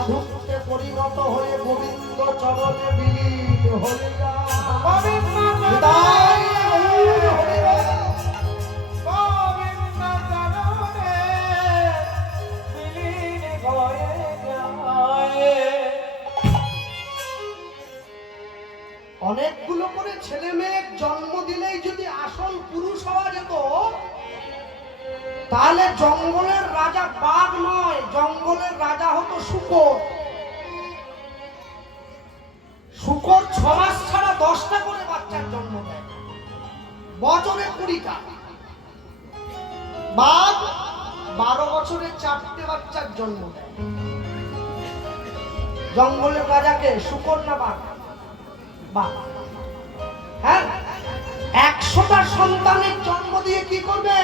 সাধুত্বে পরিণত হয়ে গোবিন্দ চরণে বিলীন হয়ে যায়। অনেকগুলো করে ছেলে মেয়ে জন্ম দিলেই যদি আসল পুরুষ হওয়া যেত, তাহলে জঙ্গলের রাজা বাঘ নয়, জঙ্গলের রাজা হতো শূকর। শূকর 6 মাস ছাড়া 10টা করে বাচ্চার জন্ম দেয়, বছরে 20টা। বাঘ 12 বছরে 4টে বাচ্চার জন্ম দেয়। জঙ্গলের রাজাকে শূকর না বাঘ? বাঘ। হ্যাঁ, 100টা সন্তানের জন্ম দিয়ে কি করবে?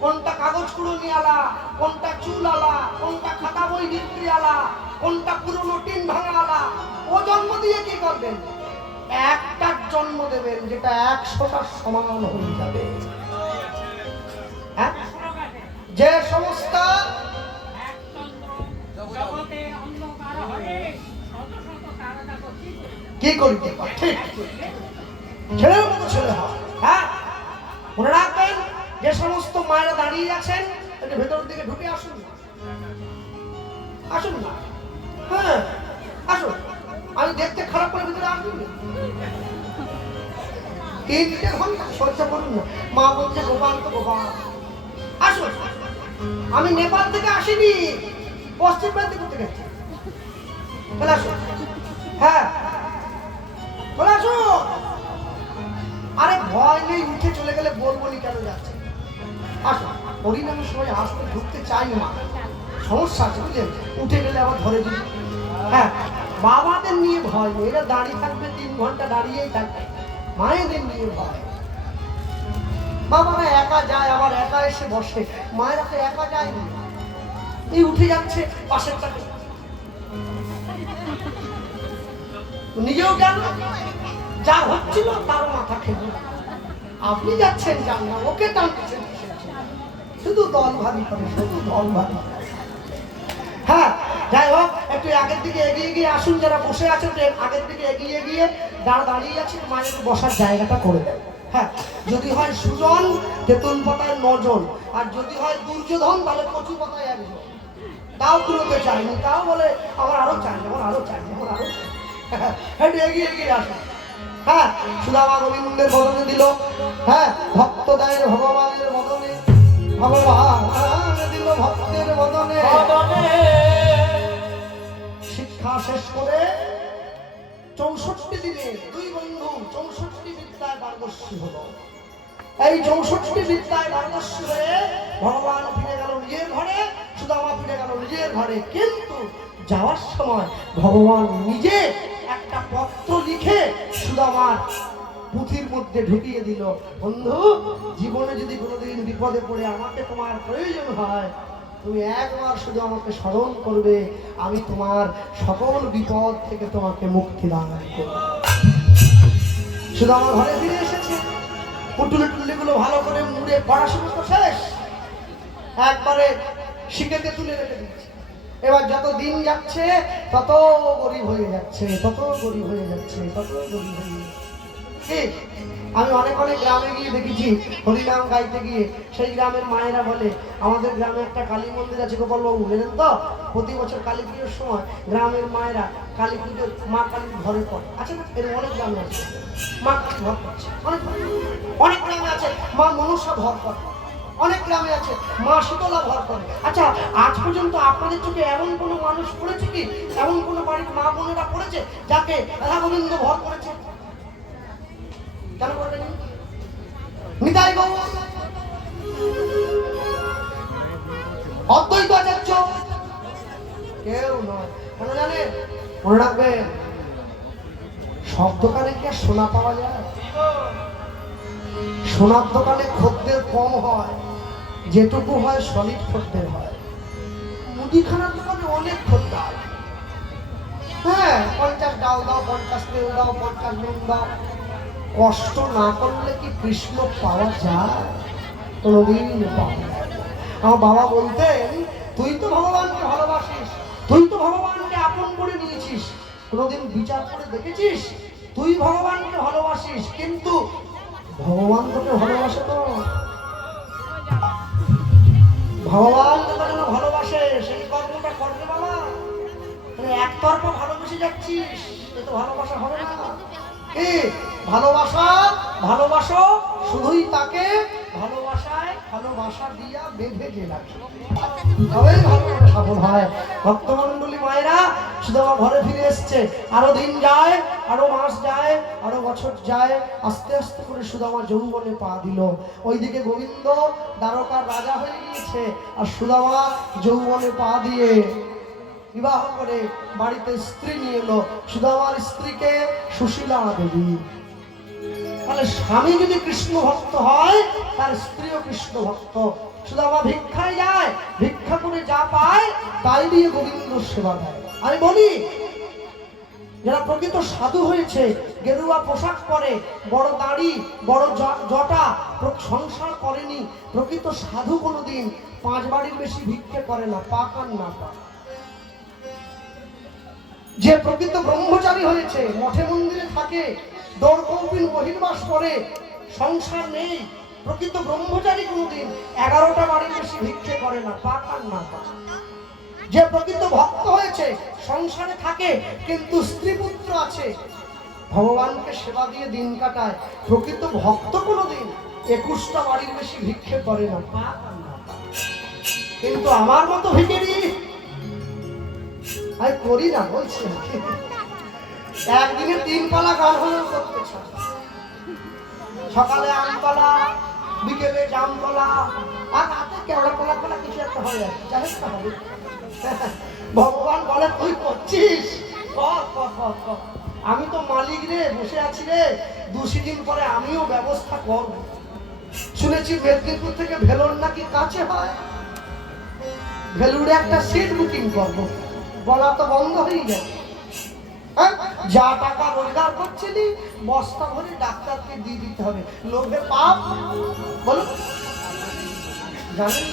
কোনটা কাগজ কুড়ুনি আলা, কোনটা চুল আলা, কোনটা খাতা বই বিক্রি আলা, কোনটা পুরনো টিন ভাঙা আলা, ও জন্ম দিয়ে কি করবেন? একটার জন্ম দেবেন যেটা 100টার সমান হয়ে যাবে। হ্যাঁ, যে সমস্ত কি করিতে পারে, ঠিক ছেলের মতো ছেলে হয়। হ্যাঁ, মনে রাখবেন, যে সমস্ত মায়েরা দাঁড়িয়ে আছেন, একটু ভেতরের দিকে ঢুকে আসুন, আসুন না। হ্যাঁ, আসুন। আমি দেখতে খারাপ করে ভিতরে আসুন। 3টে ঘন্টা সহ্য করুন না। মা বলছে গোপাল তো গোপাল। আসুন, আমি নেপাল থেকে আসিনি, পশ্চিম প্রান্তে করতে গেছি। বলে আসুন। হ্যাঁ, বলে আসুন। আরে ভয় নেই, উঠে চলে গেলে বলবো নি কেন যাচ্ছে। আসুন, হরিনামের সময় আসতে ঢুকতে চাই না, সমস্যা আছে বুঝলেন, উঠে গেলে আবার ধরে দিন। হ্যাঁ, বাবাদের নিয়ে ভয় নেই, এরা দাঁড়িয়ে থাকবে 3 ঘন্টা দাঁড়িয়েই থাকবে। মায়েদের নিয়ে ভয়। বাবারা একা যায়, আবার একা এসে বসে, মায়েরা তো একা যায়নি, এই উঠে যাচ্ছে পাশের টাকে, নিজেও গেল, যা হচ্ছিল তারও মাথা খেলো। আপনি যাচ্ছেন যান না, ওকে টানছেন, শুধু দল ভারী করে, শুধু দল ভারী। হ্যাঁ, যাই হোক, একটু আগের দিকে এগিয়ে গিয়ে আসুন। যারা বসে আছেন আগের দিকে এগিয়ে গিয়ে দাঁড়িয়ে আছেন, মায়ের বসার জায়গাটা করে দেন। হ্যাঁ, যদি হয় সুজন, তেঁতুল পাতায় 9 জন, আর যদি হয় দুর্যোধন, তাহলে কচু পাতায় 1 জন। তাও তুলতে চাইনি, তাও বলে আমার আরো চাই, আমার আরো চাই, আমার আরো চাই। একটু এগিয়ে এগিয়ে আসুন। হ্যাঁ, সুদামা গোবিন্দের বদনে দিল। হ্যাঁ, ভক্ত দেয় ভগবানের বদনে, ভগবান দিল ভক্তের বদনে। শিক্ষা শেষ করে 64 দিনে 2 বন্ধু 64 বিদ্যায় পারদর্শী হলো। এই 64 বিদ্যায় পারদর্শী হয়ে ভগবান ফিরে গেল নিজের ঘরে, সুদামা ফিরে গেল নিজের ঘরে। কিন্তু যাওয়ার সময় ভগবান নিজে একটা পত্র লিখে সুদামার পুঁথির মধ্যে ঢুকিয়ে দিল, বন্ধু, জীবনে যদি কোনোদিন বিপদে পড়ে আমাকে তোমার প্রয়োজন হয়, তুমি একবার শুধু আমাকে স্মরণ করবে, আমি তোমার সকল বিপদ থেকে তোমাকে মুক্তি দান করব। শুধু আমার ঘরে ফিরে এসেছে, পুটুলি টুলিগুলো ভালো করে মুড়ে, পড়াশোনা তো শেষ, একবারে শিখেতে তুলে রেখে দিচ্ছে। এবার যত দিন যাচ্ছে তত গরিব হয়ে যাচ্ছে, তত গরিব হয়ে যাচ্ছে, তত গরিব হয়ে যাচ্ছে। আমি অনেক অনেক গ্রামে গিয়ে দেখেছি, হরিনাম গাইতে গিয়ে সেই গ্রামের মায়েরা বলে, আমাদের গ্রামে একটা কালী মন্দির আছে গোপালবাবু, জানেন তো, প্রতি বছর কালী পুজোর সময় গ্রামের মায়েরা কালী পুজোর মা কালীর ঘরে পড়ে। আছে না, এর অনেক গ্রামে আছে, মা কালী ঘর করছে, অনেক গ্রামে আছে মা মনসা ঘর করে, অনেক গ্রামে আছে মা শীতলা ভর করে। আচ্ছা, আজ পর্যন্ত আপনাদের চোখে এমন কোনো মানুষ পড়েছে কি, এমন কোনো বাড়ির মা বোনেরা পড়েছে যাকে রাধা গোবিন্দ ভর করেছে? কেন করবেন? নিতাই গৌর, অদ্বৈত আচার্য, কেউ নয়। কেন জানেন? মনে রাখবেন, সব দোকানে কি আর সোনা পাওয়া যায়? সোনার দোকানে খদ্দের কম হয়, যেটুকু হয় সলিড খদ্দের হয়। মুদিখানার দোকানে অনেক খদ্দের, হ্যাঁ, 50 ডাল দাও, 50 তেল দাও, 50 নুন দাও। কষ্ট না করলে কি কৃষ্ণ পাওয়া যায়? কোনোদিন পাওয়া যায় না। আমার বাবা বলতেন, তুই তো ভগবানকে ভালোবাসিস, তুই তো ভগবান ভালোবাসিস, কোনোদিন বিচার করে দেখেছিস? তুই ভগবানকে ভালোবাসিস, কিন্তু ভগবান তোকে ভালোবাসে তো? ভগবান তোকে যেন ভালোবাসে সেই কর্মটা করবে বাবা। একতরফা ভালোবেসে যাচ্ছিস, এ তো ভালোবাসা হবে না। কি ভালোবাসা? ভালোবাসো শুধুই তাকে, ভালোবাসায় ভালোবাসা দিয়া বেঁধে যে রাখে, তবেই ভালোবাসা সফল হয়। ভক্তমণ্ডলী মায়েরা, সুদামা ঘরে ফিরে এসছে। আরো দিন যায়, আরো মাস যায়, আরো বছর যায়, আস্তে আস্তে করে সুদামা যৌবনে পা দিল। ওইদিকে গোবিন্দ দ্বারকার রাজা হয়ে গিয়েছে, আর সুদামা যৌবনে পা দিয়ে বিবাহ করে বাড়িতে স্ত্রী নিয়ে এলো। সুদামার স্ত্রীকে সুশীলা দেবী। তাহলে স্বামী যদি কৃষ্ণ ভক্ত হয়, তার স্ত্রীও কৃষ্ণ ভক্ত। সুদামা ভিক্ষায় যায়, ভিক্ষা করে যা পায় তাই দিয়ে গোবিন্দ সেবা দেয়। আমি বলি, যারা প্রকৃত সাধু হয়েছে, গেরুয়া পোশাক পরে, বড় দাড়ি, বড় জটা, সংসার করেনি, প্রকৃত সাধু কোনোদিন 5 বাড়ির বেশি ভিক্ষে করে না, পাক আর না পাক। যে প্রকৃত ব্রহ্মচারী হয়েছে, মঠে মন্দিরে থাকে, দৌড় কৌপিন বহির্বাস করে, সংসার নেই, প্রকৃত ব্রহ্মচারী কোনোদিন 11টা বাড়ির বেশি ভিক্ষে করে না, পাক আর না পাক। যে প্রকৃত ভক্ত হয়েছে, সংসারে থাকে কিন্তু স্ত্রী পুত্র আছে, ভগবানকে সেবা দিয়ে দিন কাটায়, প্রকৃত ভক্ত কোনোদিন 21টা বাড়ির বেশি ভিক্ষে করে না, পাক আর না পাক। কিন্তু আমার মতো ভিখারি আমি করি না, বলছি একদিনে 3 পালা গান হলেও করতে চাই। সকালে আমতলা, বিকেলে জামতলা, আর রাতে কেওড়া কলা কলা কিছু একটা হয়ে যাচ্ছে, যাই হবে। ভগবান বলে তুই করছিস, আমি তো মালিক রে, বসে আছি রে, 2 দিন পরে আমিও ব্যবস্থা করব। শুনেছি মেদিনীপুর থেকে ভেলোর নাকি কাছে হয়, ভেলুরে একটা সিট বুকিং করবো, বলা তো বন্ধ হয়ে গেল। যা টাকা রোজগার করছিলি বস্তা ভরে ডাক্তারকে দিয়ে দিতে হবে, লোভে পাপ। বলো জানেন,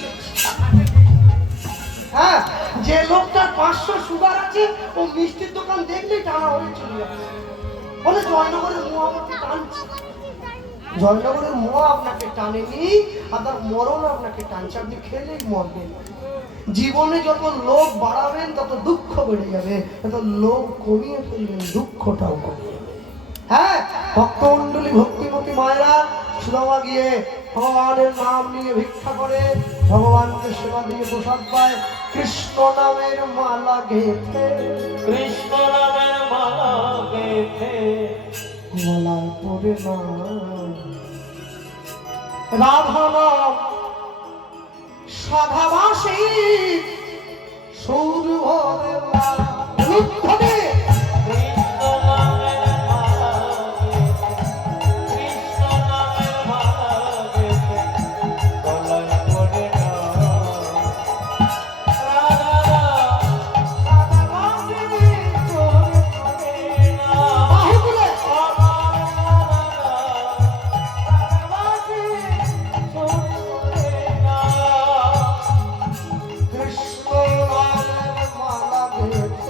হ্যাঁ, যে লোকটার 500 সুগার আছে, ও মিষ্টির দোকান দেখলেই টানা হয়ে চলে যাচ্ছে, বলে জয়নগরের মোয়া আমাকে টানছে। জয়নগরের মোয়া আপনাকে টানেনি, আর তার মরণ আপনাকে টানছে, আপনি খেলেই মরবেন। জীবনে যত লোভ বাড়াবেন তত দুঃখ বেড়ে যাবে, তত লোভ কমিয়ে ফেলবেন, দুঃখটাও কমে যাবে। হ্যাঁ, ভক্তমণ্ডলী ভক্তিমতী মায়েরা, সুদামা গিয়ে ভগবানের নাম নিয়ে ভিক্ষা করে, ভগবানকে সেবা দিয়ে প্রসাদ পায়। কৃষ্ণ নামের মালা গেথে, কৃষ্ণ নামের মালা গেথে, মালায় পড়ে না রাধা নাম সাধাবাসী সৌর ভরে মিথ্যে। কৃষ্ণ নামের মালা গেথে, কৃষ্ণ নামের মালা গেথে, গলায় পড়ে না রাধা সাধাবাসী সৌর ভরে না। বাহুগুলো আমার রাধা সাধাবাসী সৌর ভরে না। কৃষ্ণ নামের মালা গেথে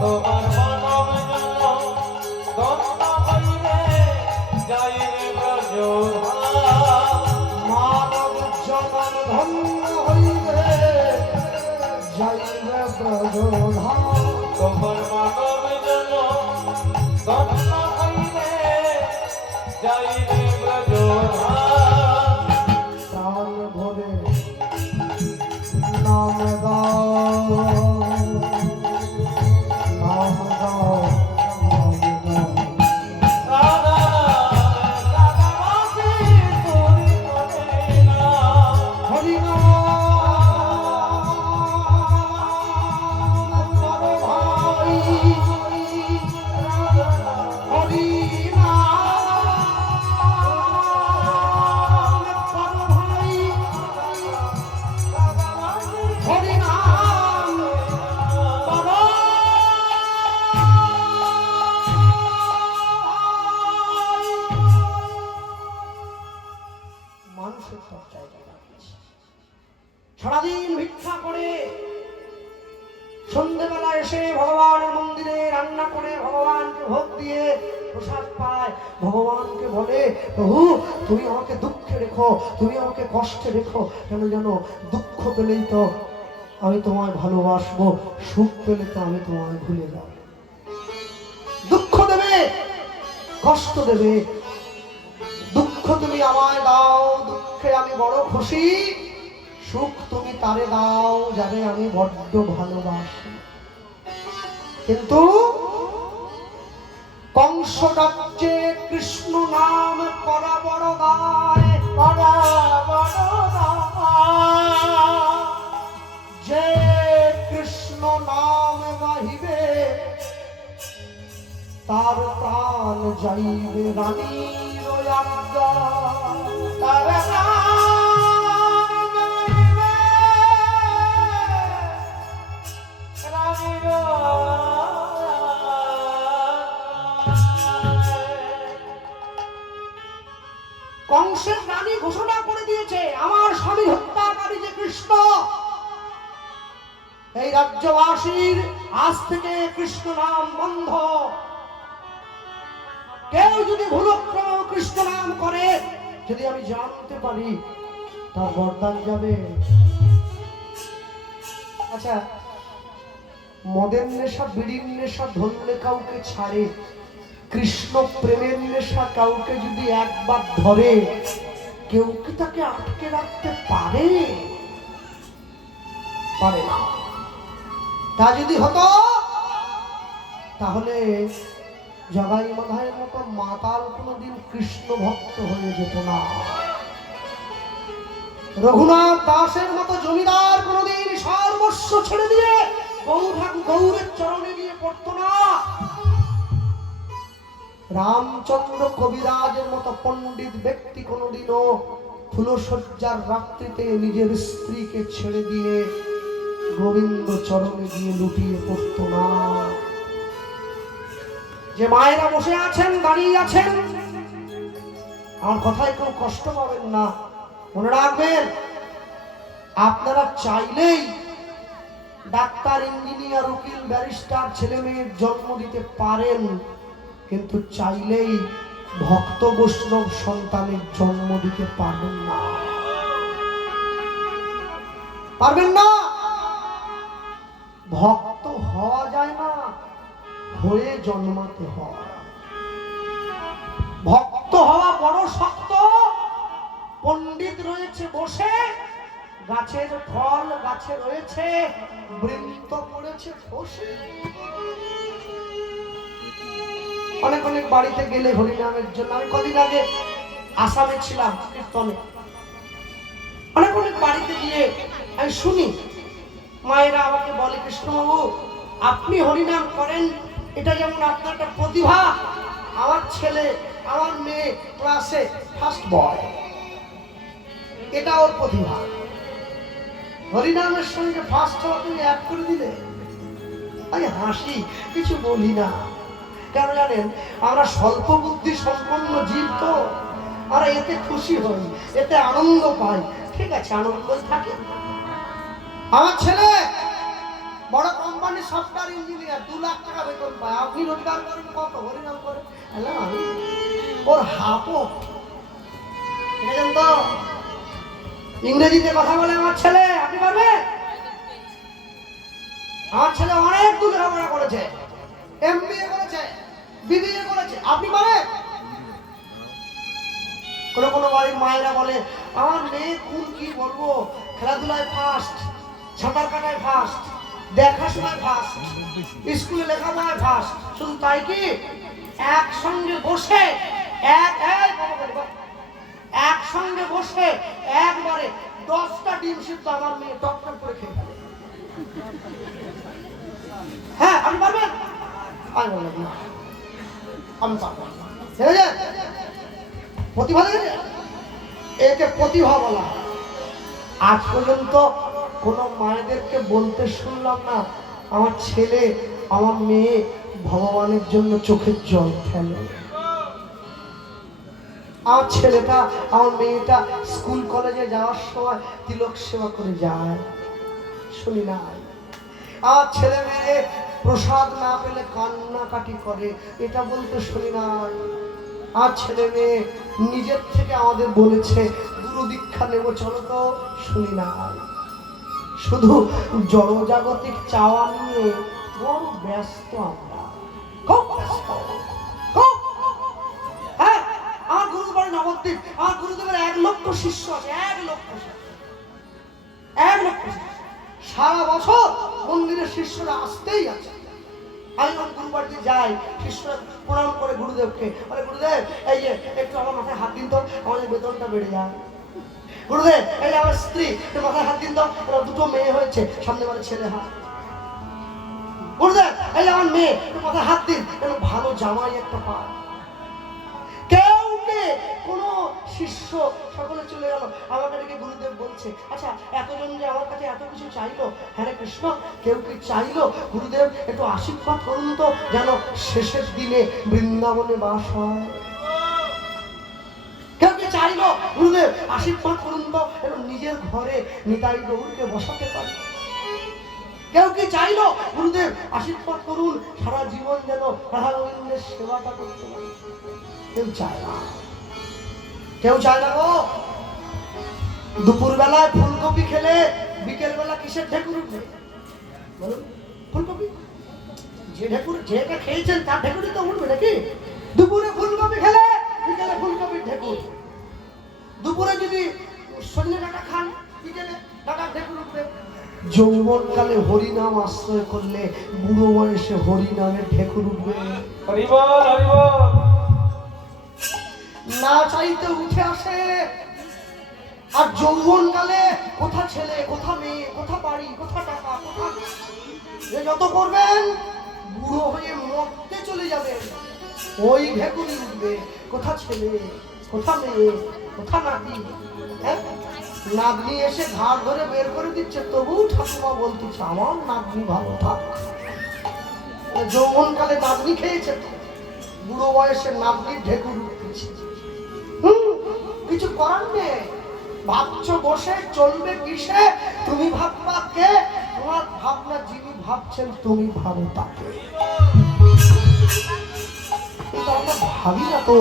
তোমার মানব জনম ধন্য হইলে যাই রে ব্রজধাম। মানব জনম ধন্য হইবে যাইবে ব্রজধাম। তোমার মানব জনম ধন্য হইলে যাই রে ব্রজধাম। প্রাণ ভরে নাম গাও, নাম গাও, নাম গাও। রাধা রাধা রাধে তোরি করে না। হরি নাম করো ভাই, হরি নাম করো ভাই, হরি নাম করো মানুষের চর্চায় লাগিয়েছে। সারাদিন ভিক্ষা করে সন্ধ্যেবেলা এসে ভগবানের মন্দিরে রান্না করে ভগবানকে ভোগ দিয়ে প্রসাদ পায়। ভগবানকে বলে, প্রভু তুমি আমাকে দুঃখে রেখো, তুমি আমাকে কষ্টে রেখো, কেন জানো? দুঃখ পেলেই তো আমি তোমায় ভালোবাসবো, সুখ পেলে তো আমি তোমায় ভুলে যাব। দুঃখ দেবে, কষ্ট দেবে, দুঃখ তুমি আমায় দাও, দুঃখে আমি বড় খুশি, সুখ তুমি তারে দাও যারে আমি বড্ড ভালোবাসি। কিন্তু কংস রাজ্যে কৃষ্ণ নাম করা বড় দায়, করা বড় দায়। যে কৃষ্ণ নাম গাহিবে তার প্রাণ যাইবে রানীর আজ্ঞা, তার প্রাণ যাইবে রানীর কংসের রানী ঘোষণা করে দিয়েছে, আমার স্বামী হত্যাকারী যে কৃষ্ণ, এই রাজ্যবাসীর আজ থেকে কৃষ্ণ নাম বন্ধ। কেউ যদি ভুলক্রম কৃষ্ণ নাম করে, যদি আমি জানতে পারি, তার বরদান যাবে। আচ্ছা, মদের নেশা, বিড়ির নেশা ধরলে কাউকে ছাড়ে, কৃষ্ণ প্রেমের নেশা কাউকে যদি একবার ধরে, কেউ কি তাকে আটকে রাখতে পারে? পারে না। তা যদি হতো, তাহলে জগাই মাধায়ের মতো মাতাল কোনোদিন কৃষ্ণ ভক্ত হয়ে যেত না। রঘুনাথ দাসের মতো জমিদার কোনোদিন সর্বস্ব ছেড়ে দিয়ে গৌরের চরণে গিয়ে পড়তো না। রামচন্দ্র কবিরাজের মতো পণ্ডিত ব্যক্তি কোনোদিনও ফুলশয্যার রাত্রিতে নিজের স্ত্রীকে ছেড়ে দিয়ে গোবিন্দ চরণে গিয়ে লুটিয়ে পড়তো না। যে মায়েরা বসে আছেন, দাঁড়িয়ে আছেন, আমার কথায় কেউ কষ্ট পাবেন না, মনে রাখবেন, আপনারা চাইলেই ডাক্তার, ইঞ্জিনিয়ার, উকিল, ব্যারিস্টার ছেলে মেয়ের জন্ম দিতে পারেন, কিন্তু চাইলেই ভক্ত বৈষ্ণব সন্তানের জন্ম দিতে পারবেন না। পারবেন না। ভক্ত হওয়া যায় না, হয়ে জন্মাতে হয়। ভক্ত হওয়া বড় শক্ত। পণ্ডিত রয়েছে বসে, গাছের ফল গাছে রয়েছে, বৃন্ত পড়েছে বসে। অনেক অনেক বাড়িতে গেলে হরিনামের জন্য, আমি কদিন আগে আসামে ছিলাম কীর্তনে, অনেক অনেক বাড়িতে গিয়ে আমি শুনি মায়েরা আমাকে বলে, কৃষ্ণবাবু আপনি হরিনাম করেন, এটা যেমন আপনার একটা প্রতিভা, আমার ছেলে, আমার মেয়ে ক্লাসে ফার্স্ট বয়, এটা ওর প্রতিভা। হরিনামের সঙ্গে ফার্স্ট হওয়া তুমি এক করে দিলে। আমি হাসি, কিছু বলি না। কেন জানেন? আমরা স্বল্প বুদ্ধি সম্পন্ন জীব তো, আমরা এতে খুশি হই, এতে আনন্দ পাই। ঠিক আছে, আনন্দ থাকে। আমার ছেলে বড় কোম্পানির সফটওয়্যার ইঞ্জিনিয়ার, 2 লাখ টাকা বেতন পায়। আপনি রোজগার করেন কত? হরিনাম করেন। হ্যালো, ওর হাপো, দেখেছেন তো? ইংরেজিতে কথা বলে আমার ছেলে। আপনি পারবেন? আমার ছেলে অনেক দূর লেখাপড়া করেছে, MBA করেছে, BBA করেছে। আপনি পারেন? কোনো কোনো বাড়ির মায়েরা বলে আমার মেয়ে কোন কি বলবো, খেলাধুলায় ফার্স্ট, সাঁতার কাটায় ফার্স্ট, দেখাশোনায় ফার্স্ট, স্কুলে লেখাপড়ায় ফার্স্ট। শুধু তাই কি, একসঙ্গে বসে একসঙ্গে বসে একবারে 10টা ডিম সিদ্ধ আমার মেয়ে টকটক করে খেয়ে ফেলে। হ্যাঁ, আপনি পারবেন? আমি বললাম না, আমি পারবো না। প্রতিভা দেখেছে, একে প্রতিভা বলা। আজ পর্যন্ত কোনো মায়েদেরকে বলতে শুনলাম না আমার ছেলে আমার মেয়ে ভগবানের জন্য চোখের জল ফেলে। আমার ছেলেটা আমার মেয়েটা স্কুল কলেজে যাওয়ার সময় তিলক সেবা করে যায়, শুনি না। আমার ছেলে মেয়ে প্রসাদ না পেলে কান্নাকাটি করে, এটা বলতে শুনি না। আর ছেলে মেয়ে নিজের থেকে আমাদের বলেছে গুরু দীক্ষা নেব, চলো তো, শুনি না। শুধু জড়জাগতিক চাওয়া নিয়ে বড় ব্যস্ত আমরা, খুব ব্যস্ত। হ্যাঁ, আমার গুরুদেব নবদ্বীপ, আমার গুরুদেবের 1 লক্ষ শিষ্য আছে, 1 লক্ষ শিষ্য। সারা বছর মন্দিরের শিষ্যরা আসতেই আছে। আমি যখন গুরুবাড়িতে যাই, শিষ্যরা প্রণাম করে গুরুদেবকে, বলে গুরুদেব এই যে একটু আমার মাথায় হাত দিন তো, আমাদের বেতনটা বেড়ে যায়। গুরুদেব এই যে আমার স্ত্রী, একটু মাথায় হাত দিন তো, 2টো মেয়ে হয়েছে, সামনে বলে ছেলে হাত। গুরুদেব এই যে আমার মেয়ে, একটু মাথায় হাত দিন, ভালো জামাই একটা পায়। কোনো শিষ্য সকলে চলে গেল, আমাকে ডেকে গুরুদেব বলছে, আচ্ছা এতজন যে আমার কাছে এত কিছু চাইলো, হ্যাঁ কৃষ্ণ, কেউ কি চাইলো গুরুদেব একটু আশীর্বাদ করুন তো, যেন শেষের দিনে বৃন্দাবনে বাস হয়? কেউ কি চাইলো গুরুদেব আশীর্বাদ করুন তো, যেন নিজের ঘরে নিতাই গৌরকে বসাতে পারে? কেউ কি চাইলো গুরুদেব আশীর্বাদ করুন সারা জীবন যেন রাধা গোবিন্দের সেবাটা করতে পারে? কেউ চায় না, কেউ চায় না গো। দুপুর বেলায় ফুলকপি খেলে বিকেল বেলা কিসের ঢেকুর উঠবে বলুন? ফুলকপি, যে ঢেকুর যেটা খেয়েছেন তার ঢেকুরই তো উঠবে নাকি? দুপুরে ফুলকপি খেলে বিকেলে ফুলকপির ঢেকুর। দুপুরে যদি সজনে ডাঁটা খান, বিকেলে ডাঁটার ঢেকুর উঠবে। যৌবনকালে হরিনাম আশ্রয় করলে বুড়ো বয়সে হরিনামের ঢেকুর উঠবে। না চাইতে উঠে আসে। আর যৌবনকালে কোথা ছেলে, কোথা মেয়ে, কোথা বাড়ি, কোথা টাকা, কোথা যত করবেন, বুড়ো হয়ে মরতে চলে যাবেন, ওই ঢেকুরি উঠবে। কোথা ছেলে, কোথা মেয়ে, কোথা নাতি। নাতনি এসে ঘাট ধরে বের করে দিচ্ছে, তবু ঠাকুমা বলতেছে আমার নাতনি ভালো থাক। যৌবনকালে নাতনি খেয়েছে, বুড়ো বয়সে নাতনির ঢেকুর উঠতেছে। কিছু করার নেই। ভাবছো বসে চলবে কিসে? তুমি ভাববা কে? তোমার ভাবনা যিনি ভাবছেন তুমি ভাবো তাকে। আমরা ভাবি না তো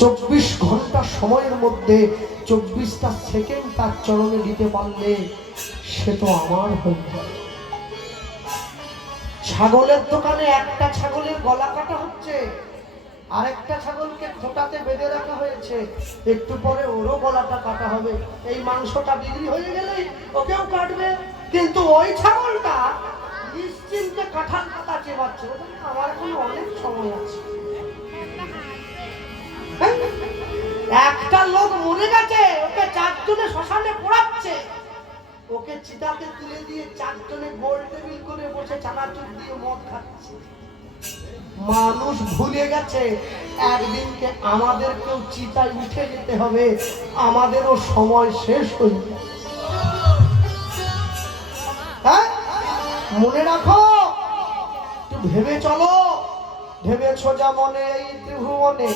24 ঘন্টা সময়ের মধ্যে 24টা সেকেন্ড তার চরণে দিতে পারলে সে তো আমার হয়ে যায়। ছাগলের দোকানে একটা ছাগলের গলা কাটা হচ্ছে, আরেকটা ছাগলকে খোঁটাতে বেঁধে রাখা হয়েছে, একটু পরে ওরও গলাটা কাটা হবে। এই মাংসটা বিক্রি হয়ে গেলেই ওকেও কাটবে, কিন্তু ওই ছাগলটা নিশ্চিন্তে কাঁঠাল পাতা চেবাচ্ছে, আমার এখন অনেক সময় আছে। একটা লোক মরে গেছে, ওকে 4 জনে শ্মশানে পোড়াচ্ছে, ওকে চিতাতে তুলে দিয়ে 4 জনে গোল টেবিল করে বসে চানাচুর দিয়ে মদ খাচ্ছে। মানুষ ভুলে গেছে একদিনকে আমাদেরকেও চিতায় উঠে যেতে হবে, আমাদেরও সময় শেষ হয়ে যাবে। হ্যাঁ, মনে রাখো, একটু ভেবে চলো। ভেবেছো যা মনে এই ত্রিভুবনে,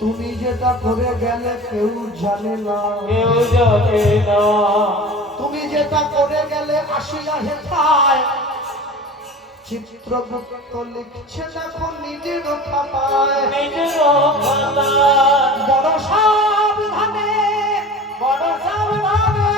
তুমি যেটা করে গেলে কেউ জানে না, কেউ জানে না। তুমি যেটা করে গেলে আসিয়া হেথায় চিত্রগুপ্ত লিখছে দেখো নিজের খাতায় নিজের খাতায় বড় সাবধানে বড় সাবধানে